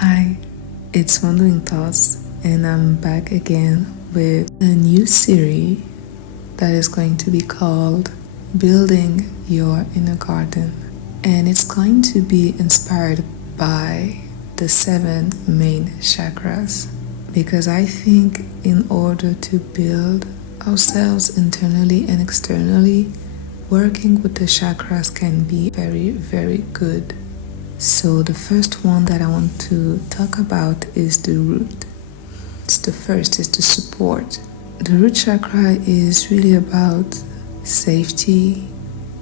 Hi, it's Wandering Thoughts, and I'm back again with a new series that is going to be called Building Your Inner Garden. And it's going to be inspired by the 7 main chakras, because I think in order to build ourselves internally and externally, working with the chakras can be very, very good. So the first one that I want to talk about is the root. It's the support. The root chakra is really about safety,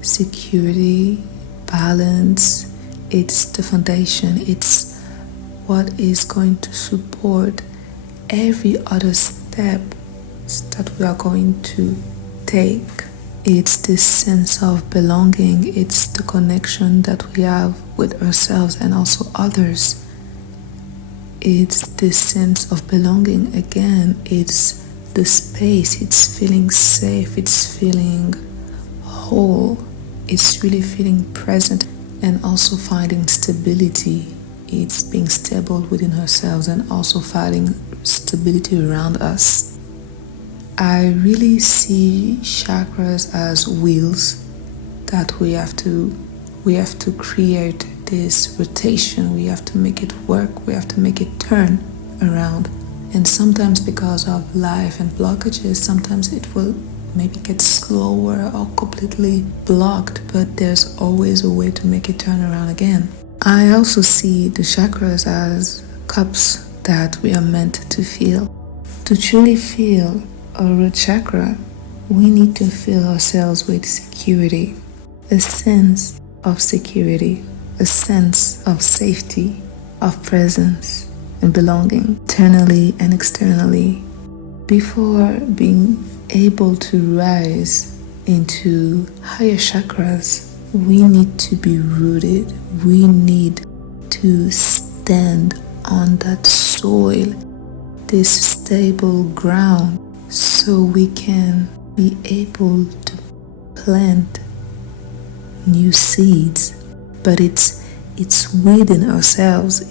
security, balance. It's the foundation. It's what is going to support every other step that we are going to take. It's this sense of belonging. It's the connection that we have with ourselves and also others. It's this sense of belonging again. It's the space. It's feeling safe. It's feeling whole. It's really feeling present and also finding stability. It's being stable within ourselves and also finding stability around us. I really see chakras as wheels that we have to create this rotation. We have to make it work. We have to make it turn around. And sometimes because of life and blockages, sometimes it will maybe get slower or completely blocked, but there's always a way to make it turn around again. I also see the chakras as cups that we are meant to feel. To truly feel a root chakra, we need to fill ourselves with security, a sense of security, a sense of safety, of presence and belonging, internally and externally. Before being able to rise into higher chakras, we need to be rooted. We need to stand on that soil, this stable ground, so we can be able to plant new seeds. But it's within ourselves.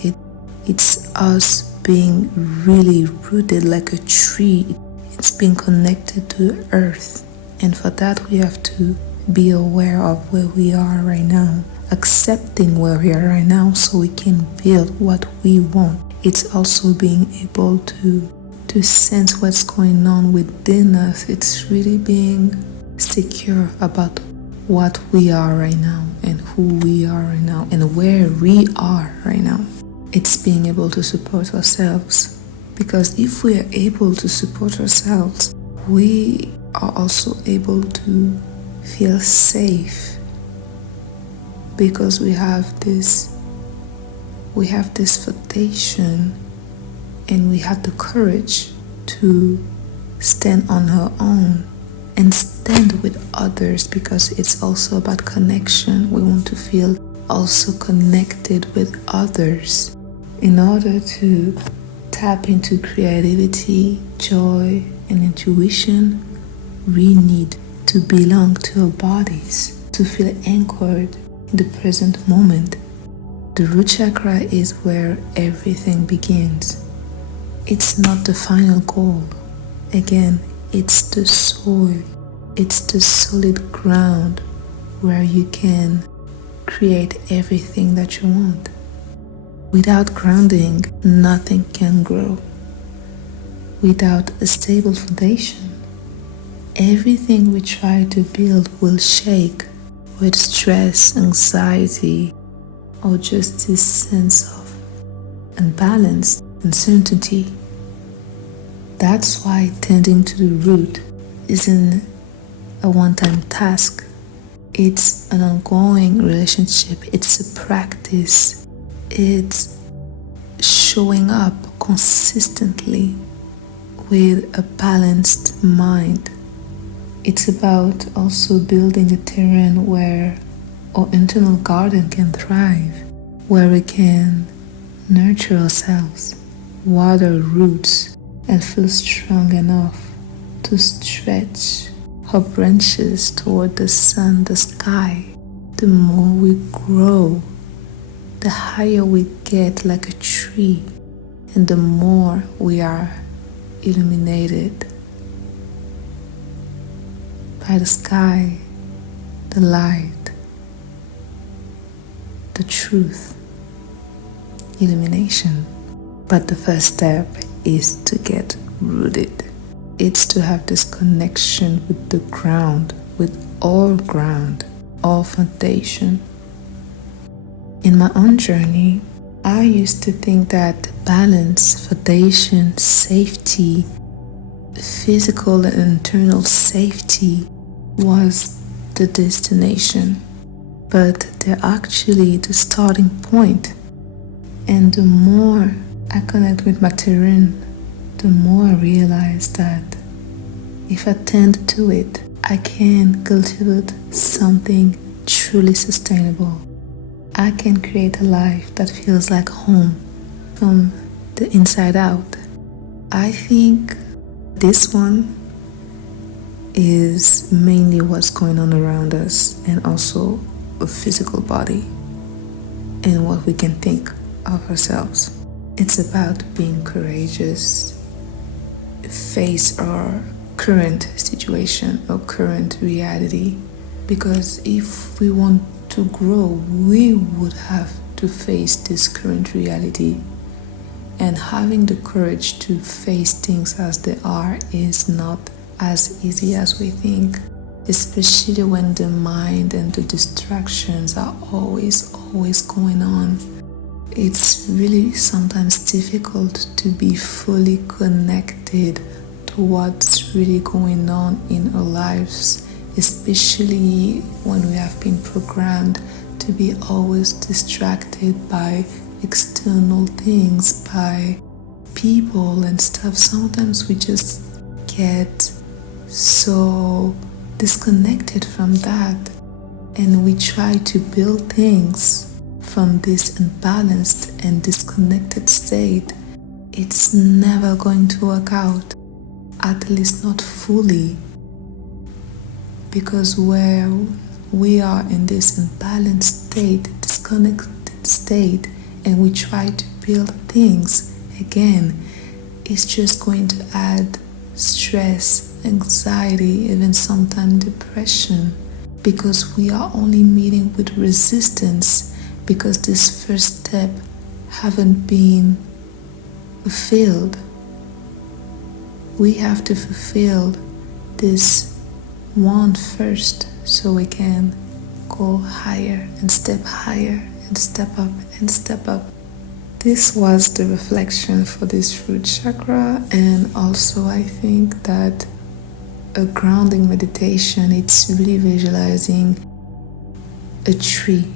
It's us being really rooted like a tree. It's being connected to the earth. And for that we have to be aware of where we are right now, accepting where we are right now so we can build what we want. It's also being able to sense what's going on within us. It's really being secure about what we are right now and who we are right now and where we are right now. It's being able to support ourselves, because if we are able to support ourselves, we are also able to feel safe, because we have this foundation and we have the courage to stand on our own and stand with others, because it's also about connection. We want to feel also connected with others. In order to tap into creativity, joy, and intuition, we need to belong to our bodies, to feel anchored in the present moment. The root chakra is where everything begins. It's not the final goal. Again, it's the soil. It's the solid ground where you can create everything that you want. Without grounding, nothing can grow. Without a stable foundation, everything we try to build will shake with stress, anxiety, or just this sense of unbalance, uncertainty. That's why tending to the root isn't a one-time task. It's an ongoing relationship. It's a practice. It's showing up consistently with a balanced mind. It's about also building a terrain where our internal garden can thrive, where we can nurture ourselves, water roots, and feel strong enough to stretch our branches toward the sun, the sky. The more we grow, the higher we get like a tree, and the more we are illuminated by the sky, the light, the truth, illumination. But the first step is to get rooted. It's to have this connection with the ground, with all ground, all foundation. In my own journey, I used to think that balance, foundation, safety, physical and internal safety was the destination, but they're actually the starting point. And the more I connect with my terrain, the more I realize that if I tend to it, I can cultivate something truly sustainable. I can create a life that feels like home from the inside out. I think this one is mainly what's going on around us, and also a physical body and what we can think of ourselves. It's about being courageous, face our current situation or current reality, because if we want to grow, we would have to face this current reality. And having the courage to face things as they are is not as easy as we think, especially when the mind and the distractions are always going on. It's really sometimes difficult to be fully connected to what's really going on in our lives, especially when we have been programmed to be always distracted by external things, by people and stuff. Sometimes we just get so disconnected from that, and we try to build things from this unbalanced and disconnected state. It's never going to work out, at least not fully, because where we are in this imbalanced state, disconnected state, and we try to build things again, it's just going to add stress, anxiety, even sometimes depression, because we are only meeting with resistance because this first step haven't been fulfilled. We have to fulfill this one first so we can go higher and step up and step up. This was the reflection for this root chakra, and also I think that a grounding meditation, it's really visualizing a tree.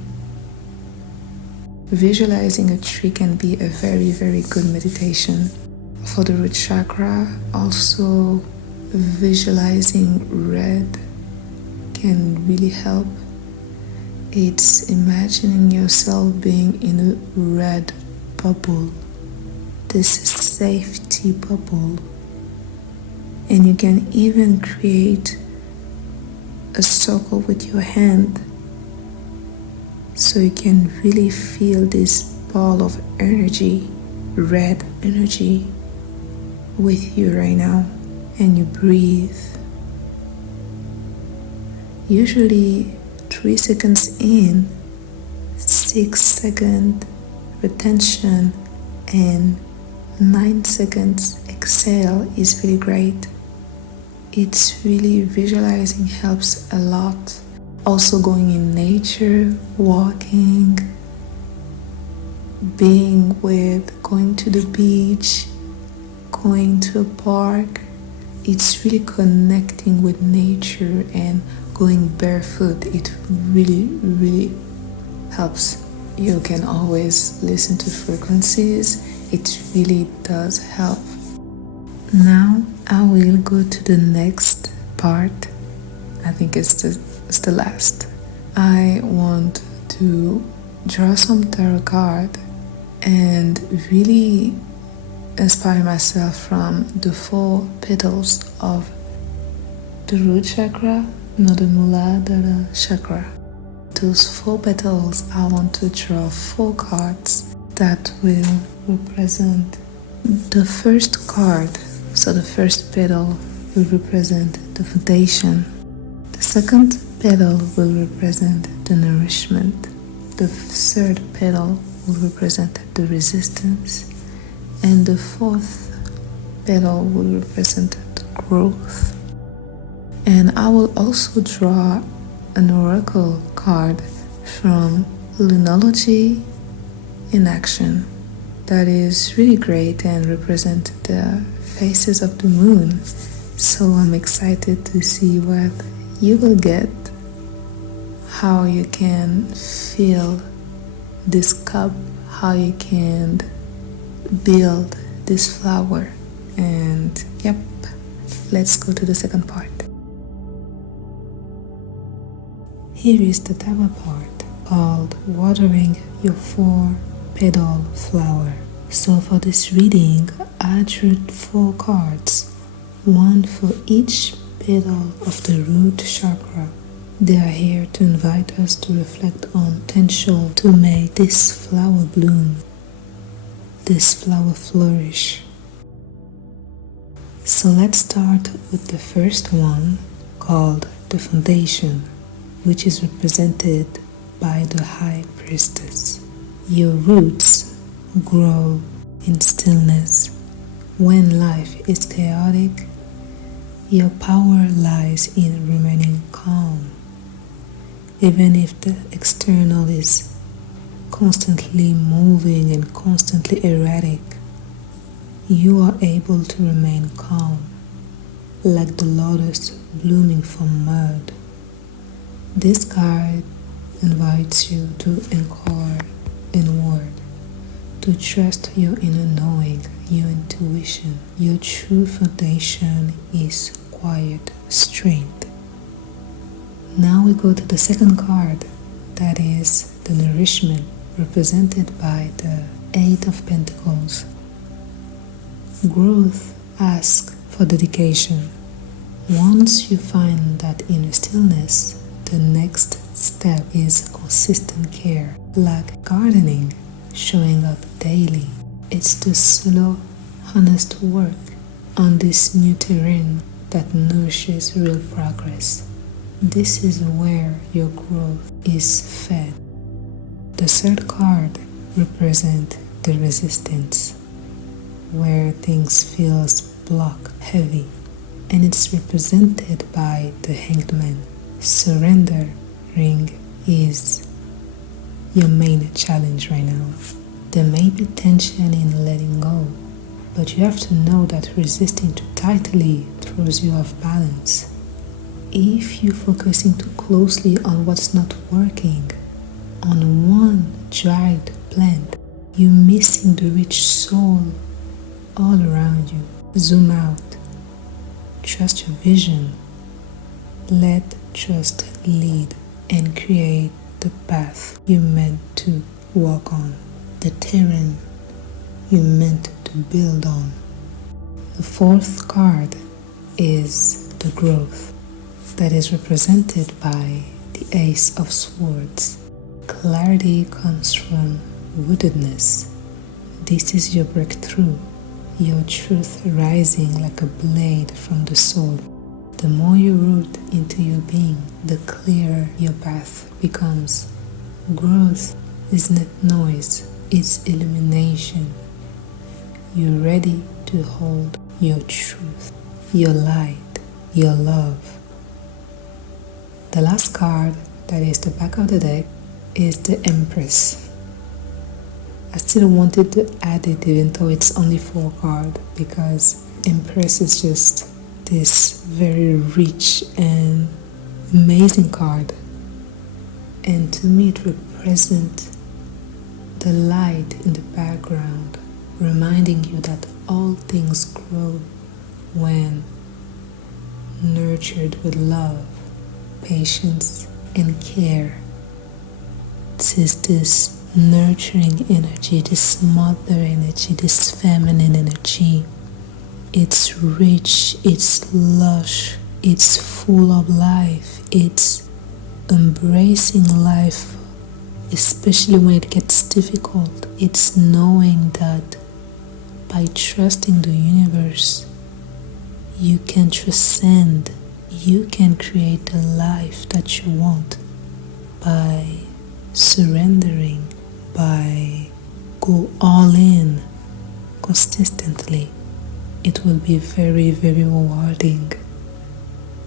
Visualizing a tree can be a very, very good meditation. For the root chakra, also visualizing red can really help. It's imagining yourself being in a red bubble. This is safety bubble. And you can even create a circle with your hand so you can really feel this ball of energy, red energy, with you right now. And you breathe. Usually 3 seconds in, 6 seconds retention, and 9 seconds exhale is really great. It's really visualizing helps a lot. Also going in nature, walking, being with, going to the beach, going to a park. It's really connecting with nature, and going barefoot, it really, really helps. You can always listen to frequencies. It really does help. Now I will go to the next part. I think it's the last. I want to draw some tarot card and really inspire myself from the 4 petals of the root chakra, not the Muladhara chakra. those 4 petals, I want to draw 4 cards that will represent the first card. So the first petal will represent the foundation. The second petal will represent the nourishment. The third petal will represent the resistance. And the fourth petal will represent the growth. And I will also draw an oracle card from Lunology in Action that is really great and represent the phases of the moon. So I'm excited to see what you will get, how you can fill this cup, how you can build this flower. And yep, let's go to the second part. Here is the Tower part called Watering Your 4-Petal Flower. So for this reading, I drew 4 cards, one for each petal of the root chakra. They are here to invite us to reflect on potential to make this flower bloom, this flower flourish. So let's start with the first one called the Foundation, which is represented by the High Priestess. Your roots grow in stillness. When life is chaotic, your power lies in remaining calm. Even if the external is constantly moving and constantly erratic, you are able to remain calm, like the lotus blooming from mud. This card invites you to inquire inward, to trust your inner knowing, your intuition. Your true foundation is quiet strength. Now we go to the second card, that is the Nourishment, represented by the 8 of Pentacles. Growth asks for dedication. Once you find that inner stillness, the next step is consistent care, like gardening, showing up daily. It's the slow, honest work on this new terrain that nourishes real progress. This is where your growth is fed. The third card represents the resistance, where things feels blocked, heavy, and it's represented by the Hanged Man. Surrendering is your main challenge right now. There may be tension in letting go, but you have to know that resisting too tightly throws you off balance. If you're focusing too closely on what's not working, on one dried plant, you're missing the rich soul all around you. Zoom out. Trust your vision. Let trust lead and create the path you're meant to walk on, the terrain you're meant to build on. The fourth card is the growth, that is represented by the Ace of Swords. Clarity comes from rootedness. This is your breakthrough, your truth rising like a blade from the sword. The more you root into your being, the clearer your path becomes. Growth is not noise, it's illumination. You're ready to hold your truth, your light, your love. The last card, that is the back of the deck, is the Empress. I still wanted to add it even though it's only 4 cards, because Empress is just this very rich and amazing card, and to me it represents the light in the background, reminding you that all things grow when nurtured with love, patience, and care. It is this nurturing energy, this mother energy, this feminine energy. It's rich, it's lush, it's full of life, it's embracing life, especially when it gets difficult. It's knowing that by trusting the universe, you can transcend, you can create the life that you want by surrendering, by go all in consistently. It will be very, very rewarding.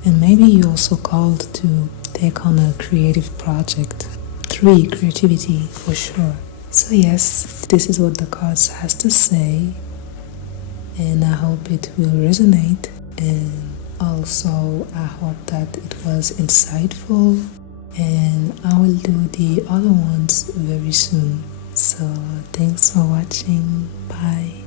And maybe you're also called to take on a creative project. 3. Creativity, for sure. So yes, this is what the cards has to say, and I hope it will resonate, and also I hope that it was insightful, and I will do the other ones very soon. So thanks for watching. Bye.